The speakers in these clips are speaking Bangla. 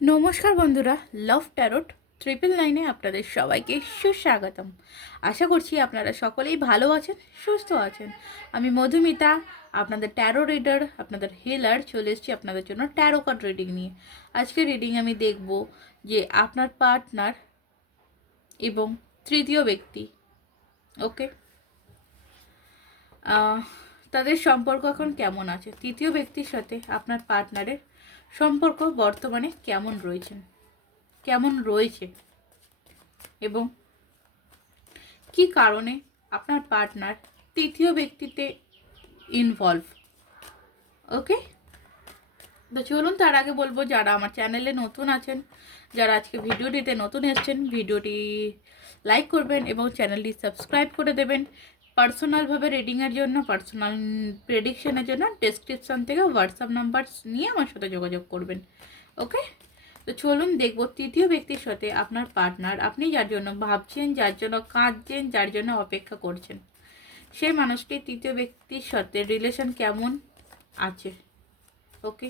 নমস্কার বন্ধুরা লাভ ট্যারোট ট্রিপল নাইনে আপনাদের সবাইকে সুস্বাগতম। আশা করছি আপনারা সকলেই ভালো আছেন, সুস্থ আছেন। আমি মধুমিতা, আপনাদের ট্যারো রিডার আপনাদের হিলার চলে এসেছি আপনাদের জন্য ট্যারো কার্ড রিডিং নিয়ে। আজকে রিডিং আমি দেখব যে আপনার পার্টনার এবং তৃতীয় ব্যক্তি ওকে তাদের সম্পর্ক এখন কেমন আছে? তৃতীয় ব্যক্তির সাথে আপনার পার্টনারের সম্পর্ক বর্তমানে কেমন রয়েছেন কেমন রয়েছে? এবং কি কারণে আপনার পার্টনার তৃতীয় ব্যক্তিতে ইনভলভ ওকে তো চলুন তার আগে বলব, যারা আমার চ্যানেলে নতুন আছেন, যারা আজকে ভিডিওটিতে নতুন এসছেন ভিডিওটি লাইক করবেন এবং চ্যানেলটি সাবস্ক্রাইব করে দেবেন। পার্সোনালভাবে রিডিংয়ের জন্য পার্সোনাল প্রেডিকশনের জন্য ডেসক্রিপশন থেকে হোয়াটসঅ্যাপ নাম্বার নিয়ে আমার সাথে যোগাযোগ করবেন ওকে তো চলুন দেখব তৃতীয় ব্যক্তির সাথে আপনার পার্টনার আপনি যার জন্য ভাবছেন, যার জন্য কাঁদছেন, যার জন্য অপেক্ষা করছেন। সেই মানুষটি তৃতীয় ব্যক্তির সাথে রিলেশন কেমন আছে ওকে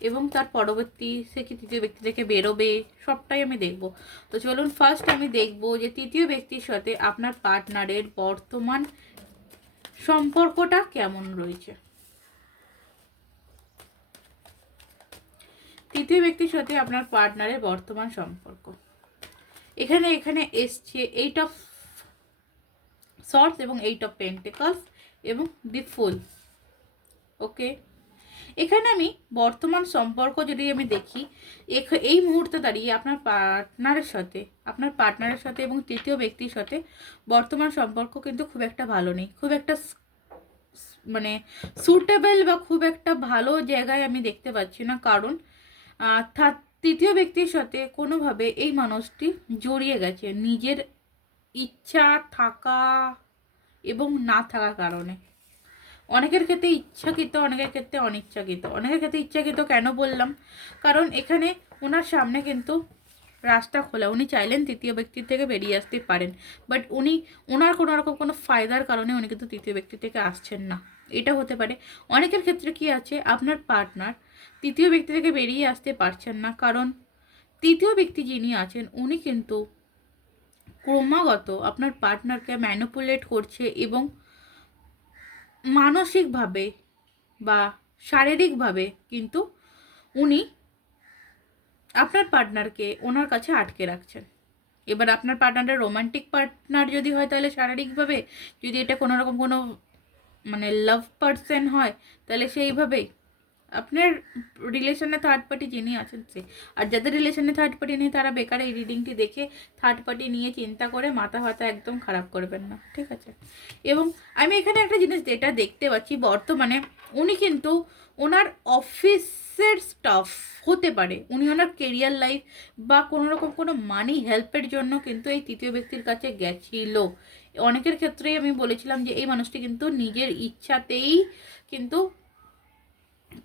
এবং তার পরবর্তী সে কি তৃতীয় ব্যক্তি থেকে বেরোবে, সবটাই আমি দেখব। তো চলুন ফার্স্ট আমি দেখব যে তৃতীয় ব্যক্তির সাথে আপনার পার্টনারের বর্তমান সম্পর্কটা কেমন রয়েছে। তৃতীয় ব্যক্তির সাথে আপনার পার্টনারের বর্তমান সম্পর্ক। এখানে এখানে এসছে এইট অফ শর্টস এবং এইট অফ পেন্টিকলস এবং দি ফুল ওকে এখানে আমি বর্তমান সম্পর্ক যদি আমি দেখি এই মুহূর্তে দাঁড়িয়ে আপনার পার্টনারের সাথে, আপনার পার্টনারের সাথে এবং তৃতীয় ব্যক্তির সাথে বর্তমান সম্পর্ক কিন্তু খুব একটা ভালো নেই। খুব একটা মানে সুটেবল বা খুব একটা ভালো জায়গায় আমি দেখতে পাচ্ছি না। কারণ তৃতীয় ব্যক্তির সাথে কোনোভাবে এই মানুষটি জড়িয়ে গেছে। নিজের ইচ্ছা থাকা এবং না থাকার কারণে। অনেকের ক্ষেত্রে ইচ্ছাকৃত, অনেকের ক্ষেত্রে অনিচ্ছাকৃত। অনেকের ক্ষেত্রে ইচ্ছাকৃত কেন বললাম? কারণ এখানে ওনার সামনে কিন্তু রাস্তা খোলা। উনি চাইলেন তৃতীয় ব্যক্তির থেকে বেরিয়ে আসতে পারেন। বাট উনি, ওনার কোনো রকম কোনো ফায়দার কারণে উনি কিন্তু তৃতীয় ব্যক্তি থেকে আসছেন না। এটা হতে পারে। অনেকের ক্ষেত্রে কি আছে? আপনার পার্টনার তৃতীয় ব্যক্তি থেকে বেরিয়ে আসতে পারছেন না। কারণ তৃতীয় ব্যক্তি যিনি আছেন, উনি কিন্তু ক্রমাগত আপনার পার্টনারকে ম্যানুপুলেট করছে এবং মানসিকভাবে বা শারীরিকভাবে কিন্তু উনি আপনার পার্টনারকে ওনার কাছে আটকে রাখছেন। এবার আপনার পার্টনারের রোমান্টিক পার্টনার যদি হয় তাহলে শারীরিকভাবে যদি এটা কোনো রকম কোনো মানে লাভ পার্সন হয়, তাহলে সেইভাবেই আপনার রিলেশনে থার্ড পার্টি যিনি আছেন সে। আর যাদের রিলেশনে থার্ড পার্টি নেই, তারা বেকার এই রিডিংটি দেখে থার্ড পার্টি নিয়ে চিন্তা করে মাথা ফাতা একদম খারাপ করবেন না, ঠিক আছে? এবং আমি এখানে একটা জিনিস যেটা দেখতে পাচ্ছি, বর্তমানে উনি কিন্তু ওনার অফিসের স্টাফ হতে পারে। উনি ওনার কেরিয়ার লাইফ বা কোনো রকম কোনো মানি হেল্পের জন্য কিন্তু এই তৃতীয় ব্যক্তির কাছে গেছিল। অনেকের ক্ষেত্রেই আমি বলেছিলাম যে এই মানুষটি কিন্তু নিজের ইচ্ছাতেই কিন্তু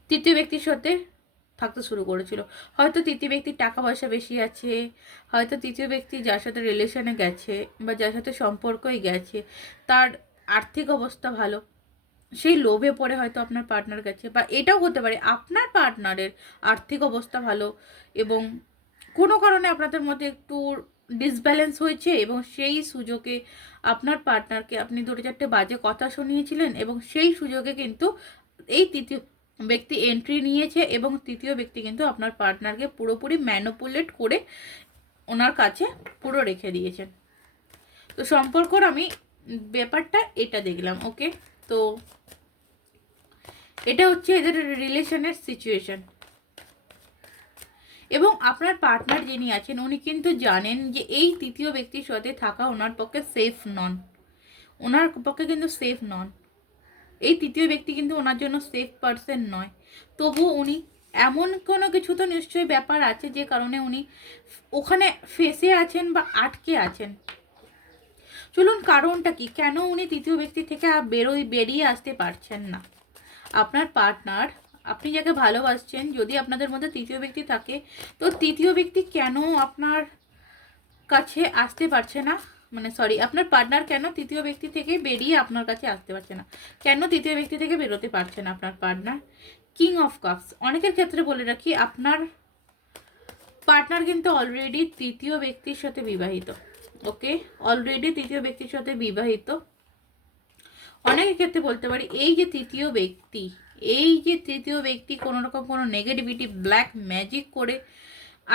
তৃতীয় ব্যক্তির সাথে থাকতে শুরু করেছিল। হয়তো তৃতীয় ব্যক্তির টাকা পয়সা বেশি আছে, হয়তো তৃতীয় ব্যক্তি যার সাথে রিলেশনে গেছে বা যার সাথে সম্পর্কই গেছে, তার আর্থিক অবস্থা ভালো, সেই লোভে পড়ে হয়তো আপনার পার্টনার গেছে বা এটাও হতে পারে আপনার পার্টনারের আর্থিক অবস্থা ভালো এবং কোনো কারণে আপনাদের মধ্যে একটু ডিসব্যালেন্স হয়েছে এবং সেই সুযোগে আপনার পার্টনারকে আপনি দুটো চারটে বাজে কথা শুনিয়েছিলেন এবং সেই সুযোগে কিন্তু এই তৃতীয় ব্যক্তি এন্ট্রি নিয়েছে এবং তৃতীয় ব্যক্তি কিন্তু আপনার পার্টনারকে পুরোপুরি ম্যানুপুলেট করে ওনার কাছে পুরো রেখে দিয়েছেন তো সম্পর্কর আমি ব্যাপারটা এটা দেখলাম ওকে তো এটা হচ্ছে এদের রিলেশনের সিচুয়েশন এবং আপনার পার্টনার যিনি আছেন, উনি কিন্তু জানেন যে এই তৃতীয় ব্যক্তির সাথে থাকা ওনার পক্ষে সেফ নন। ওনার পক্ষে কিন্তু সেফ নন। তৃতীয় ব্যক্তি কিন্তু ওনার জন্য সেফ পারসন নয়। তবু উনি এমন কোনো কিছু তো নিশ্চয়ই ব্যাপার আছে যে কারণে উনি ওখানে ফেসে আছেন বা আটকে আছেন। চলুন কারণটা কি? কেন উনি তৃতীয় ব্যক্তি থেকে বেরোই বেরিয়ে আসতে পারছেন না? আপনার পার্টনার আপনি যাকে ভালোবাসছেন, যদি আপনাদের মধ্যে তৃতীয় ব্যক্তি থাকে, তো তৃতীয় ব্যক্তি কেন আপনার কাছে আসতে পারছে না? মানে সরি আপনার পার্টনার কেন তৃতীয় ব্যক্তি থেকে বেরিয়ে আপনার কাছে আসতে পারছে না? কেন তৃতীয় ব্যক্তি থেকে বেরোতে পারছে না আপনার পার্টনার কিং অফ কাপস অনেকের ক্ষেত্রে বলে রাখি, আপনার পার্টনার কিন্তু অলরেডি তৃতীয় ব্যক্তির সাথে বিবাহিত ওকে অলরেডি তৃতীয় ব্যক্তির সাথে বিবাহিত। অনেকের ক্ষেত্রে বলতে পারি, এই যে তৃতীয় ব্যক্তি, এই যে তৃতীয় ব্যক্তি কোনো রকম কোনো নেগেটিভিটি ব্ল্যাক ম্যাজিক করে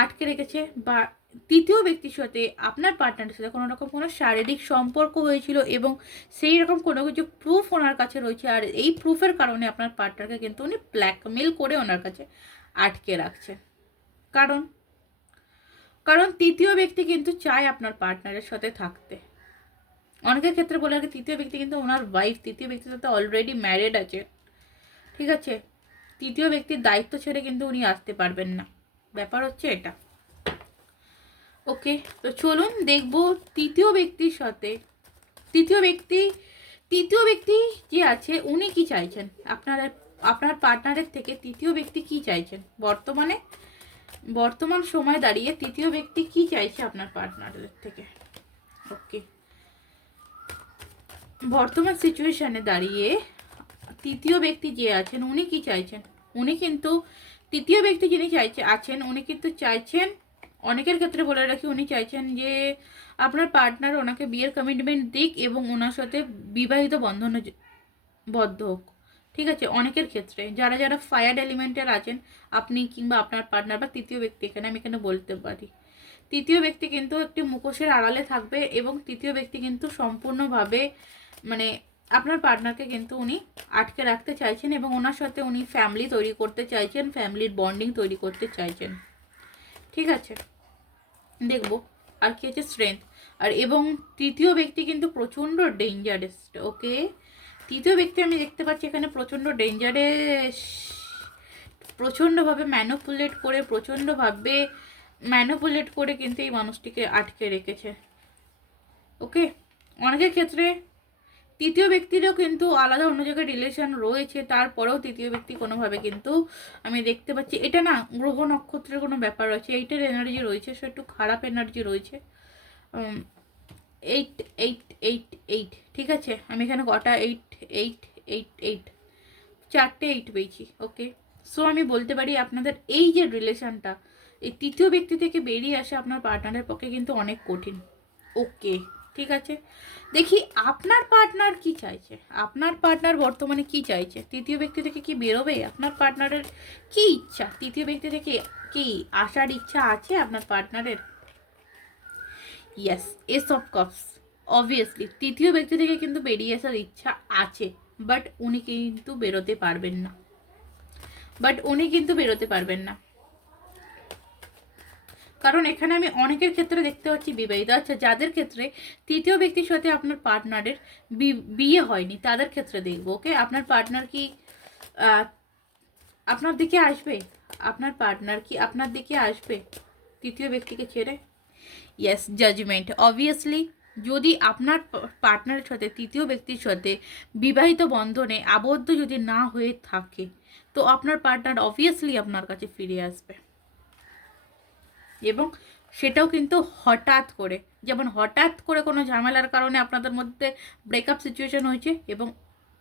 আটকে রেখেছে বা তৃতীয় ব্যক্তির সাথে আপনার পার্টনারের সাথে কোনো রকম কোনো শারীরিক সম্পর্ক হয়েছিল এবং সেই রকম কোনো কিছু প্রুফ ওনার কাছে রয়েছে আর এই প্রুফের কারণে আপনার পার্টনারকে কিন্তু উনি ব্ল্যাকমেল করে ওনার কাছে আটকে রাখছেন কারণ কারণ তৃতীয় ব্যক্তি কিন্তু চায় আপনার পার্টনারের সাথে থাকতে। অনেকের ক্ষেত্রে বলে রাখি তৃতীয় ব্যক্তি কিন্তু ওনার ওয়াইফ তৃতীয় ব্যক্তির সাথে অলরেডি ম্যারিড আছে। ঠিক আছে? তৃতীয় ব্যক্তির দায়িত্ব ছেড়ে কিন্তু উনি আসতে পারবেন না। ব্যাপার হচ্ছে এটা। ওকে, তো চলুন দেখব তৃতীয় ব্যক্তির সাথে। তৃতীয় ব্যক্তি তৃতীয় ব্যক্তি যে আছে? উনি কি চাইছেন? আপনার আপনার পার্টনারের থেকে তৃতীয় ব্যক্তি কি চাইছেন? বর্তমানে, বর্তমান সময় দাঁড়িয়ে তৃতীয় ব্যক্তি কি চাইছে আপনার পার্টনারের থেকে? ওকে। বর্তমান সিচুয়েশনে দাঁড়িয়ে তৃতীয় ব্যক্তি যে আছেন, উনি কি চাইছেন? উনি কিন্তু, তৃতীয় ব্যক্তি যিনি চাইছে, আছেন, উনি কিন্তু চাইছেন অনেকের ক্ষেত্রে বলে রাখি, উনি চাইছেন যে আপনার পার্টনার ওনাকে বিয়ের কমিটমেন্ট দিক এবং ওনার সাথে বিবাহিত বন্ধনে বদ্ধ হোক। ঠিক আছে? অনেকের ক্ষেত্রে। যারা যারা ফায়ার এলিমেন্টের আছেন, আপনি কিংবা আপনার পার্টনার বা তৃতীয় ব্যক্তি এখানে আমি এখানে বলতে পারি? তৃতীয় ব্যক্তি কিন্তু একটি মুখোশের আড়ালে থাকবে এবং তৃতীয় ব্যক্তি কিন্তু সম্পূর্ণভাবে মানে আপনার পার্টনারকে কিন্তু উনি আটকে রাখতে চাইছেন এবং ওনার সাথে উনি ফ্যামিলি তৈরি করতে চাইছেন ফ্যামিলির বন্ডিং তৈরি করতে চাইছেন। ঠিক আছে? দেখব আর কি হচ্ছে স্ট্রেংথ আর এবং তৃতীয় ব্যক্তি কিন্তু প্রচণ্ড ডেঞ্জারেস ওকে তৃতীয় ব্যক্তি আমি দেখতে পাচ্ছি এখানে প্রচণ্ড ডেঞ্জারেস প্রচণ্ডভাবে ম্যানুপুলেট করে, প্রচণ্ডভাবে ম্যানুপুলেট করে কিন্তু এই মানুষটিকে আটকে রেখেছে ওকে অনেকের ক্ষেত্রে তৃতীয় ব্যক্তিরও কিন্তু আলাদা অন্য জায়গায় রিলেশন রয়েছে, তারপরেও তৃতীয় ব্যক্তি কোনোভাবে কিন্তু আমি দেখতে পাচ্ছি। এটা না গ্রহ নক্ষত্রের কোনো ব্যাপার রয়েছে, এইটার এনার্জি রয়েছে, সে একটু খারাপ এনার্জি রয়েছে। এইট এইট এইট এইট ঠিক আছে? আমি এখানে কটা? এইট এইট এইট এইট চারটে এইট পেয়েছি ওকে সো আমি বলতে পারি আপনাদের এই যে রিলেশনটা এই তৃতীয় ব্যক্তি থেকে বেরিয়ে আসা আপনার পার্টনারের পক্ষে কিন্তু অনেক কঠিন ওকে ঠিক আছে? দেখি আপনার পার্টনার কি চাইছে? আপনার পার্টনার বর্তমানে কি চাইছে? তৃতীয় ব্যক্তি থেকে কি বেরোবে? আপনার পার্টনারের কি ইচ্ছা? তৃতীয় ব্যক্তি থেকে কি আসার ইচ্ছা আছে আপনার পার্টনারের yes ace of cups obviously তৃতীয় ব্যক্তি থেকে কিন্তু বেরিয়ে আসার ইচ্ছা আছে বাট উনি কিন্তু বেরোতে পারবেন না। বাট উনি কিন্তু বেরোতে পারবেন না। কারণ এখানে আমি অনেকের ক্ষেত্রে দেখতে পাচ্ছি বিবাহিত। আচ্ছা যাদের ক্ষেত্রে তৃতীয় ব্যক্তির সাথে আপনার পার্টনারের বিয়ে হয়নি, তাদের ক্ষেত্রে দেখব ওকে আপনার পার্টনার কি আপনার দিকে আসবে? আপনার পার্টনার কি আপনার দিকে আসবে তৃতীয় ব্যক্তিকে ছেড়ে? ইয়েস জাজমেন্ট অবভিয়াসলি যদি আপনার পার্টনারের সাথে, তৃতীয় ব্যক্তির সাথে বিবাহিত বন্ধনে আবদ্ধ যদি না হয়ে থাকে, তো আপনার পার্টনার অবভিয়াসলি আপনার কাছে ফিরে আসবে। এবং সেটাও কিন্তু হঠাৎ করে, যেমন হঠাৎ করে কোনো ঝামেলার কারণে আপনাদের মধ্যে ব্রেকআপ সিচুয়েশন হয়েছে এবং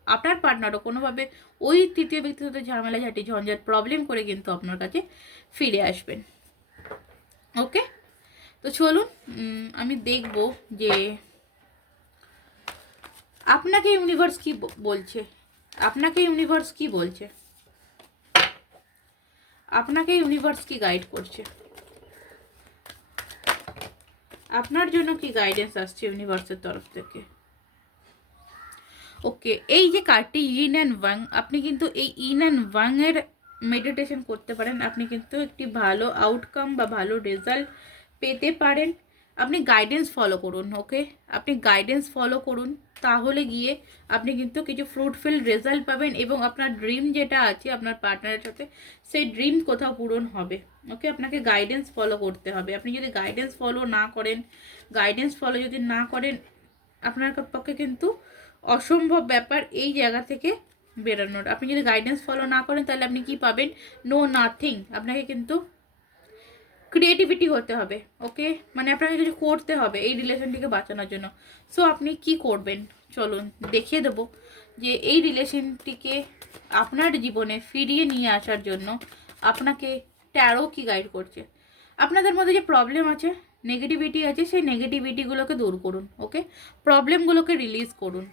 আপনার পার্টনারও কোনোভাবে ওই তৃতীয় ব্যক্তির সাথে ঝামেলা ঝাঁটি, ঝঞ্ঝাট প্রবলেম করে কিন্তু আপনার কাছে ফিরে আসবেন। ওকে তো চলুন আমি দেখব যে আপনাকে ইউনিভার্স কি বলছে? আপনাকে ইউনিভার্স কি বলছে? আপনাকে ইউনিভার্স কি গাইড করছে? আপনার জন্য কি গাইডেন্স আসছে ইউনিভার্সের তরফ থেকে? ওকে এই যে কার্ডটি ইন অ্যান্ড ওয়াং আপনি কিন্তু এই ইন অ্যান্ড ওয়াং এর মেডিটেশন করতে পারেন। আপনি কিন্তু একটি ভালো আউটকাম বা ভালো রেজাল্ট পেতে পারেন। আপনি গাইডেন্স ফলো করুন ওকে আপনি গাইডেন্স ফলো করুন, তাহলে গিয়ে আপনি কিন্তু কিছু ফ্রুটফুল রেজাল্ট পাবেন এবং আপনার ড্রিম যেটা আছে, আপনার পার্টনারের সাথে, সেই ড্রিম কোথাও পূরণ হবে ওকে আপনাকে গাইডেন্স ফলো করতে হবে। আপনি যদি গাইডেন্স ফলো না করেন গাইডেন্স ফলো যদি না করেন, আপনার পক্ষে কিন্তু অসম্ভব ব্যাপার এই জায়গা থেকে বেরোনোর। আপনি যদি গাইডেন্স ফলো না করেন, তাহলে আপনি কি পাবেন? নো নাথিং আপনাকে কিন্তু ক্রিয়েটিভিটি হতে হবে ওকে মানে আপনাকে কিছু করতে হবে এই রিলেশনটিকে বাঁচানোর জন্য। সো আপনি কি করবেন? চলুন দেখিয়ে দেবো যে এই রিলেশনটিকে আপনার জীবনে ফিরিয়ে নিয়ে আসার জন্য আপনাকে ট্যারো কি গাইড করছে। আপনাদের মধ্যে যে প্রবলেম আছে নেগেটিভিটি আছে, সেই নেগেটিভিটিগুলোকে দূর করুন ওকে প্রবলেমগুলোকে রিলিজ করুন।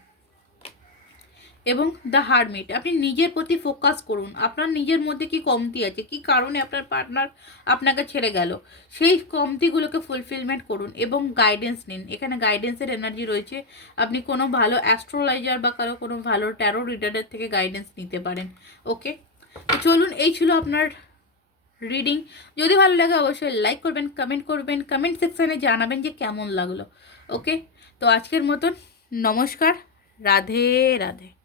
এবং দ্য হারমিট আপনি নিজের প্রতি ফোকাস করুন। আপনার নিজের মধ্যে কি কমতি আছে? কি কারণে আপনার পার্টনার আপনাকে ছেড়ে গেল? সেই কমতিগুলোকে ফুলফিলমেন্ট করুন এবং গাইডেন্স নিন। এখানে গাইডেন্সের এনার্জি রয়েছে। আপনি কোনো ভালো অ্যাস্ট্রোলাইজার বা কারও কোনো ভালো ট্যারো রিডারের থেকে গাইডেন্স নিতে পারেন। ওকে তো চলুন, এই ছিল আপনার রিডিং যদি ভালো লাগে অবশ্যই লাইক করবেন কমেন্ট করবেন কমেন্ট সেকশানে জানাবেন যে কেমন লাগল। ওকে তো আজকের মতন নমস্কার। রাধে রাধে।